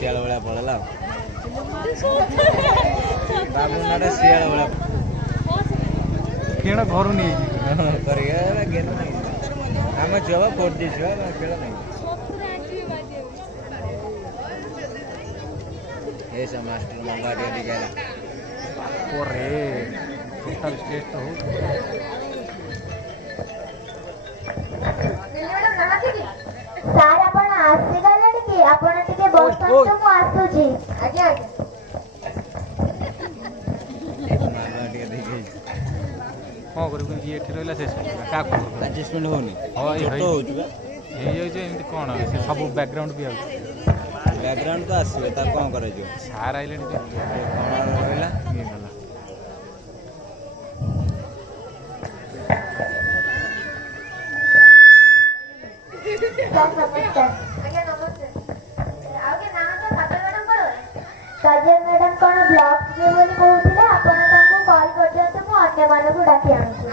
ଶିଆଳ ଭଳିଆ ପଳେଇଲା ବାବୁନାଟା ଶିଆଳ ଭଳିଆ ଖେଳ ଘରୁ ନେଇଛି ଆମ ଛୁଆ କୋଟ ଛୁଆ ଖେଳ ନାହିଁ ऐसा मास्टर मंगा दिया गया ओरे टोटल टेस्ट हो सार आपण आसी गले की आपण टिके बसतो मु आसु छी आगे आगे मंगा दिया देखै हां करू ये एठी रहला से का को एडजस्टमेंट होनी हां ये तो होउछ बा ये जे एमती कोन से सब बैकग्राउंड भी आ बैकग्राउंड तो आसीबे ता कोन करे जो सार आइलेनी जे कोन रहला ये गला काजल मैडम कोन ब्लॉग में बोली कहउथिले आपण तांको कॉल कर दियो तो मु अन्य माने को डाकी आनु छी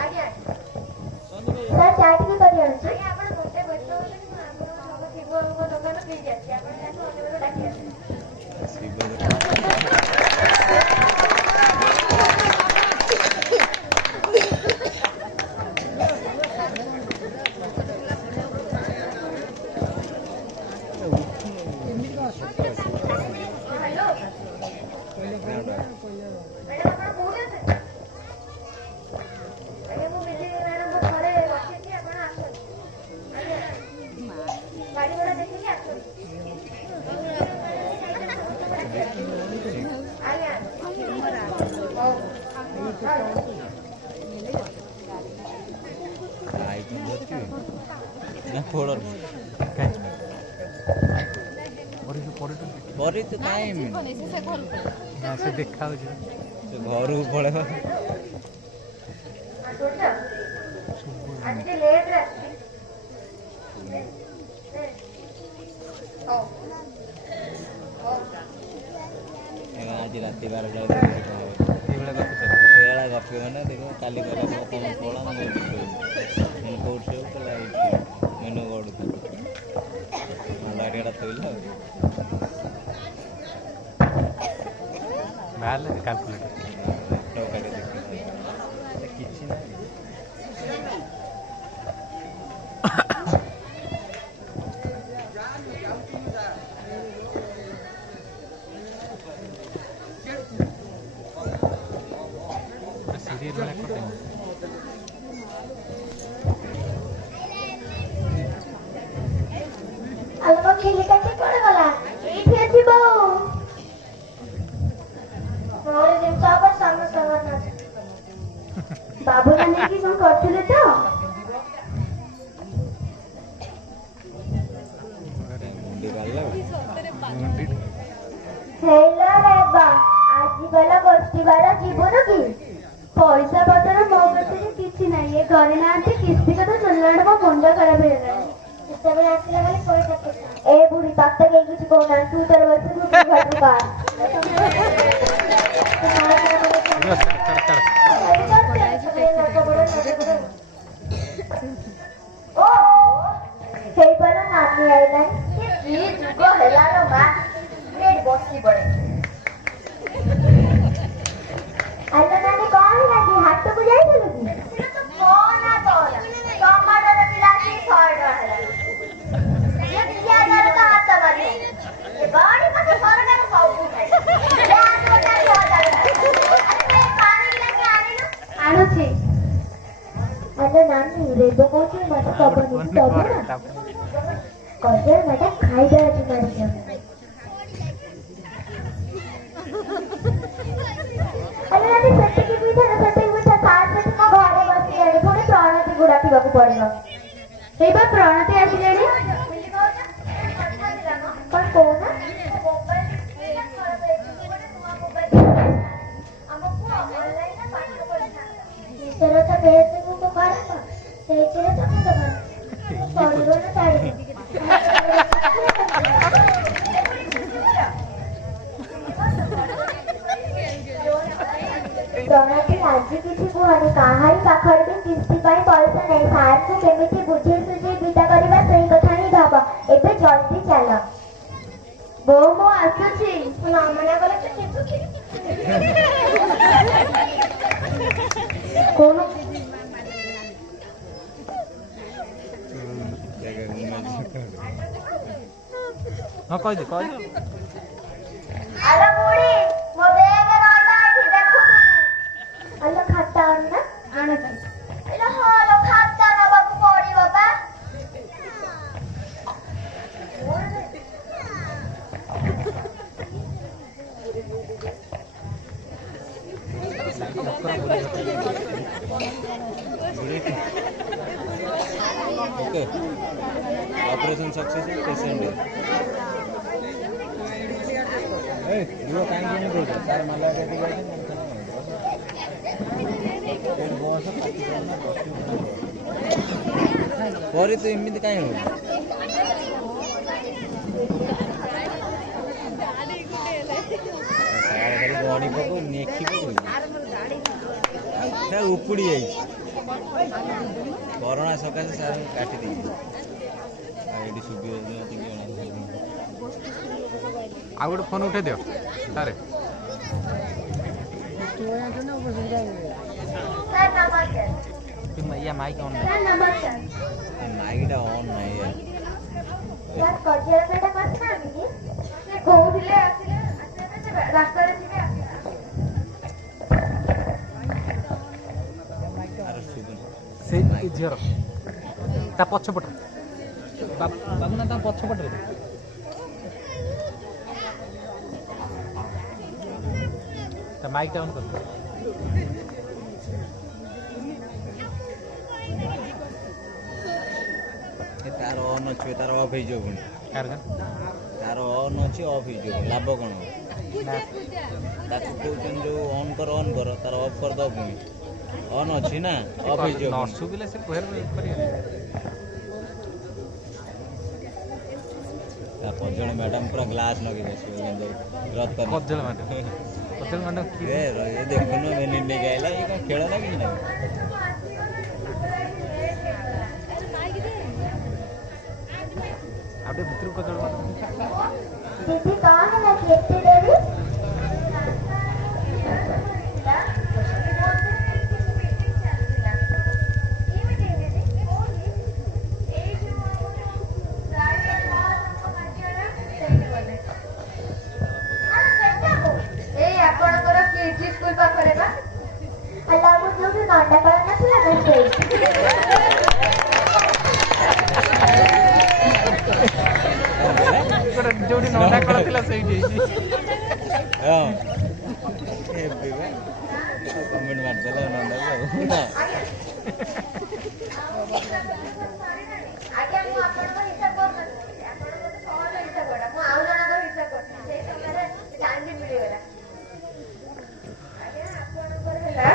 सर चैट भी करी आनु छी आपण मोटे बैठो बोली मु आपण सब शिव को दुकान फ्री जाछि आपण तांको अन्य को डाकी आनु बरी तो टाइम से देखा हो जे घर को पळेबा आज के लेट रे आज रात 12 बेला गप ना देखो काली कला कौन पड़ा मैं कोर्स से पला मेनू गोड़ लाडीड़ा थइला बाहर ले कैलकुलेटर तो काटे देख किछि ना सीरियल वाला करते हैं अलमा खेले काटे कोड़े गला एठी अछि बो मोर दिन सब संग संग न बाबू नानी की कोन करथिले तो मुंडी गाल्ला हेला बाबा आज गला गोष्ठी बारा जीवन की पैसा पतर मो कते किछि नाही ए घरे नांती किस्ती कथा सुनलाड मो मुंडा खराब हे गला तबे आसला वाले पैसा ए बुढ़ी तक तक एक किछि को ना तू तर वर्ष तू घाट का ओ सेई पर नानी आइला ये जुग हेला रो मा रेड बसी बड़े आइला नानी कौन लागी हाथ तो बुझाई देलु की तो कौन आ तोला टमाटर बिलासी छड़ रहला ये किया जर का हाथ मारी ये गाड़ी का सरकार सब खाई या तो तारी हो जाए अरे पानी लेके आनी लो आनु छी अरे नानी रे तो कोची मत कबनी तब ना कजर मत खाई दे जी मारी अरे नानी सत्य की पीछा साथ में तुम घरे बसी आनी थोड़ी प्रणति गुड़ा की बाबू पड़ेगा ए बा प्रणति आसी लेनी कौन कौन ना मोबाइल हमको ऑनलाइन ना पाठ पढ़ना तेरा तो फेसबुक को कर से तेरे तो मैं कर पढ़ो ना चाहिए प्रणति आज किसी कुहानी काहारी पाखर भी किस्ती पाई पैसा नहीं सार को केमिति बुझे सुझे बिदा करबा सही कथा नहीं दबा एबे जल्दी चल बो मो आसु हाँ कह दे ଆଲୋ ବୁଢୀ ମୋ ବେଗ ରହିଲା ଏଠି ଦେଖୁଛୁ ଆଲୋ ଖାତା ଆଣୁନା ଆଣୁଛି ଆଲୋ ହଁ ଲୋ ଖାତା ନବାକୁ ପଡିବ ବା ओके ऑपरेशन सक्सेसफुल पेशेंट ए यो काहे नहीं बोल तार माला के दिया फिर बॉस परी तो एमिति काहे हो गणी पको नेखी पको ना उपुड़ी जाई कोरोना सकाशे सार काटी दी एडी सुबिर दिन टिके आ गोटे फोन उठे दियो सारे सर नमस्कार या माइक ऑन सर नमस्कार माइकटा ऑन नाही यार सर कजिया पेटा करछा कि से कहउथिले आसिले रास्ता रे जिवे अरे सुबिर से झियर ता पछपट बाबू ना ता पछपट रे ता माइक ऑन कर तार ऑन अछि तार ऑफ हे जो पुनी कारगन तार ऑन अछि ऑफ हे जो लाभ कोन ताकू कहउछन जो ऑन कर तार ऑफ कर दो पुनी ऑन अछि ना ऑफ हे जो नर्सु बिले से कोहर करिया ता पजण मैडम पूरा ग्लास लगे बसो गेंदो रद कर पजल मैडम की ए ये देखुनो मैंने ने गायला ये का खेळ ना कि ना आबे भितर को चल दीदी कहाँ है ना केते देवी स्कूल पाखरे बा अल्लाह को जो भी नाटक करनाଥିଲା ନା ସେଇ जोड़ी नोटा करथिला सही हां ए बेबे कमेंट मार देला नंदा ना आगे मु आपन को हिसाब कर आपन को सहज हिसाब करा मु आउ जना को हिसाब कर सेई समय रे टाइम भी मिली गेला आगे आपन को ହେଲା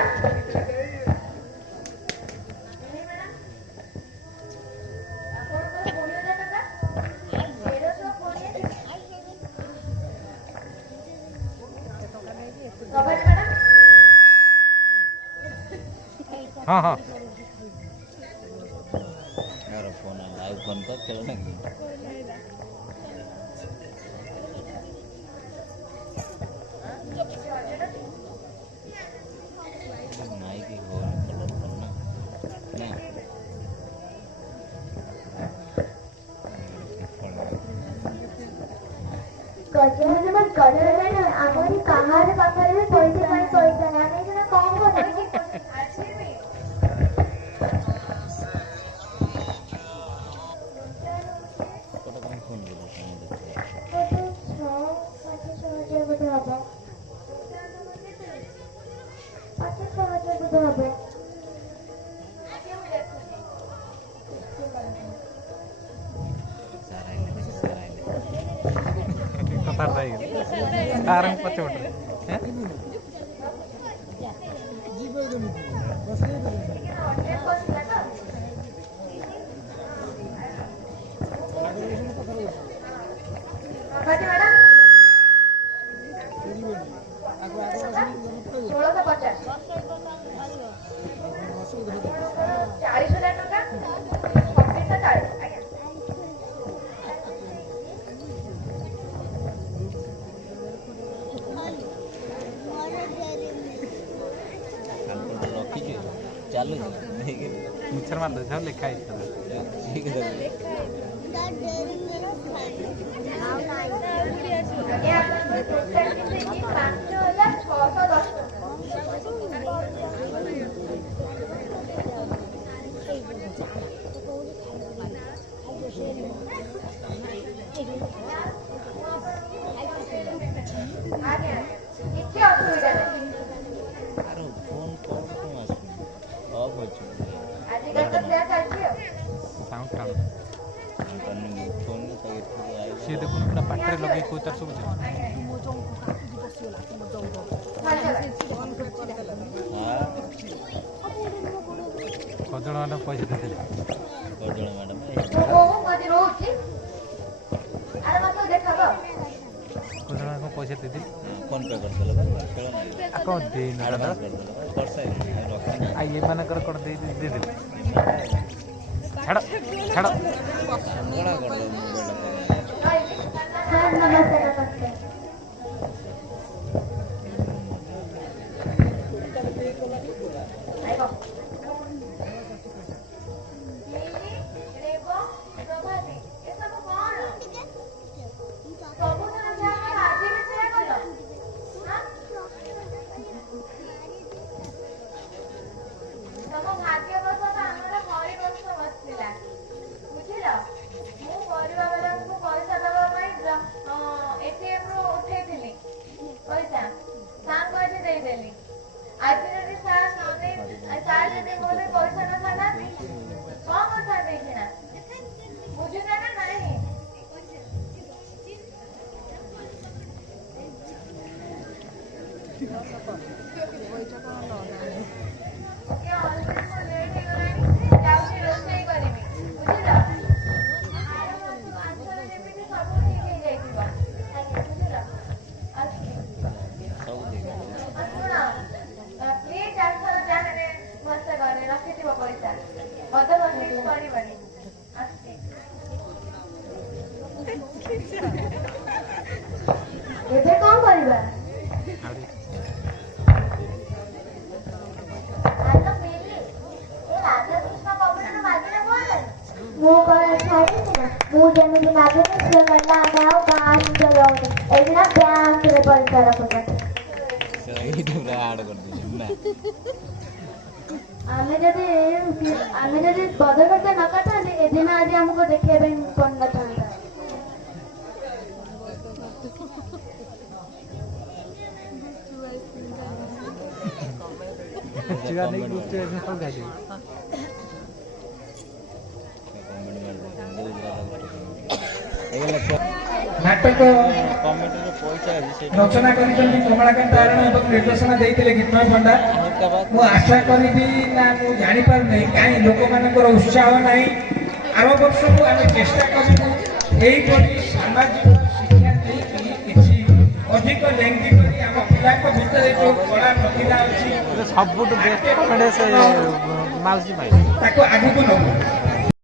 हाँ हाँ यार फोन लाइव फोन पर खेलो ना कि माइक ही हो कलर करना ना गजर में कलर में आमरी कहां रे पाखरे में पैसा ना नहीं ना कौन को नहीं अच्छे में तो कौन फोन बोलो आरंग पचोट हैं चालू मिक्सर मार दे लिखा है ठीक है ଆଜ୍ଞା ଆପଣଙ୍କର ଟୋଟାଲ ମିଶେଇକି 5,610 ଟଙ୍କା। ଆଜ୍ଞା କିଛି ଅସୁବିଧା ନାହିଁ। ଆର ଫୋନ୍ କଲ୍ କଣ ଆସୁନି ଅଫ୍ ଅଛି ଆଜିକାଲି ତ ସେୟା ଚାଲିଛି ଆଉ। ସାଉଣ୍ଡ ଟାଣ ଫୋନ୍ ସିଏ ଦେଖୁନ ପୁରା ପାଟିରେ ଲଗେଇ କହୁ ତାର ସବୁ କଜଳ ମ୍ୟାଡ଼ାମ ପଇସା ଦେଇଦେଲେ କଜଳ ମ୍ୟାଡ଼ାମ ମୁଁ ମଝି ରହୁଛି ଆର ମାସକୁ ଦେଖାବ। କଜଳ ମ୍ୟାଡ଼ାମ ପଇସା ଦେଇଦେଲେ ଫୋନ୍ ପେ କରିଦେଲେ ଖେଳ ନାହିଁ ଆଉ କ'ଣ ଦେଇନି ଆଡ଼ଭାନ୍ସ କରିଦେଲେ କରିସାରିଲି ରଖିନି ଆଉ ଏମାନଙ୍କର କ'ଣ ଦେଇଦେଲେ ଛାଡ଼ ଛାଡ଼ କଳା କରିଦେବ ସାର୍ ନମସ୍ତେ ନମସ୍ତେ। ଆଇବ। ରେବ ପ୍ରଭାତୀ ଏସବୁ କ'ଣ? ସବୁଥର ଯାହା କର ଆଜି ବି ସେୟା କଲ? ତମ ଭାଗ୍ୟବଶତ ଆମର ହରିବଂଶ ବସିଥିଲା ବୁଝିଲ। ମୁଁ ପରିବା ବାଲାଙ୍କୁ ପଇସା ଦେବା ପାଇଁ ATM ରୁ ଉଠେଇଥିଲି ପଇସା ସାର୍ଙ୍କୁ ଆଜି ଦେଇଦେଲି। ଆଜି ଯଦି ସାର୍ ନ ଦେଇ ସାର୍ ଯଦି ମୋ ପାଇଁ ପଇସା ନ ଥାନ୍ତା କ'ଣ କରିଥାନ୍ତେ ଏଇଖିଣା? ବୁଝୁଛ ନା ନାହିଁ? ଲେଟ୍ ହେଇଗଲାଣି ଯାଉଛି ରୋଷେଇ କରିବି ବୁଝିଲ। ଆର ମାସରେ ଯେମିତି ସବୁ ଠିକ୍ ହେଇଯାଇଥିବ ବୁଝିଲ। ଶୁଣ ପ୍ଲିଜ୍ ଆରଥର ଯାହାହେଲେ ବର୍ଷେ ଗଲେ ରଖିଥିବ ପଇସା ବଦବସ୍ତି କରିବନି। ଏବେ କ'ଣ କରିବା? ମୁଁ କ'ଣ ଛାଡ଼ିଛି ନା ମୁଁ ଯେମିତି ମାଗୁଛି ସିଏ କହିଲା ଆମେ ଆଉ ବ୍ୟାଙ୍କ ଯାଉନି ଏଇନା ବ୍ୟାଙ୍କରେ ପଇସା ରଖୁଛନ୍ତି। ଆମେ ଯଦି ବଦ ଖର୍ଚ୍ଚ ନ କରିଥାନ୍ତେ ଏଦିନ ଆଜି ଆମକୁ ଦେଖିବା ପାଇଁ ପଡ଼ିନଥାନ୍ତା। नाटक रचना କରିଛନ୍ତି କମଳାକାନ୍ତ ତାରଣ ଏବଂ ନିର୍ଦ୍ଦେଶନା ଦେଇଥିଲେ ଗୀତମୟ ପଣ୍ଡା। ମୁଁ ଆଶା କରିବି ନା ମୁଁ ଜାଣିପାରୁନାହିଁ କାହିଁ ଲୋକମାନଙ୍କର ଉତ୍ସାହ ନାହିଁ। ଆର ବର୍ଷକୁ ଆମେ ଚେଷ୍ଟା କରିବୁ ଏହିପରି ସାମାଜିକ ଶିକ୍ଷା ଦେଇକି କିଛି ଅଧିକ ଲେଙ୍ଗି କରି ଆମ ପିଲାଙ୍କ ଭିତରେ ଯେଉଁ କଳା ପ୍ରତିଭା ଅଛି ସବୁଠୁ ବେଷ୍ଟ କମେଡି ସେ ମାଉସୀ ଭାଇ ତାକୁ ଆଗକୁ ନେବୁ।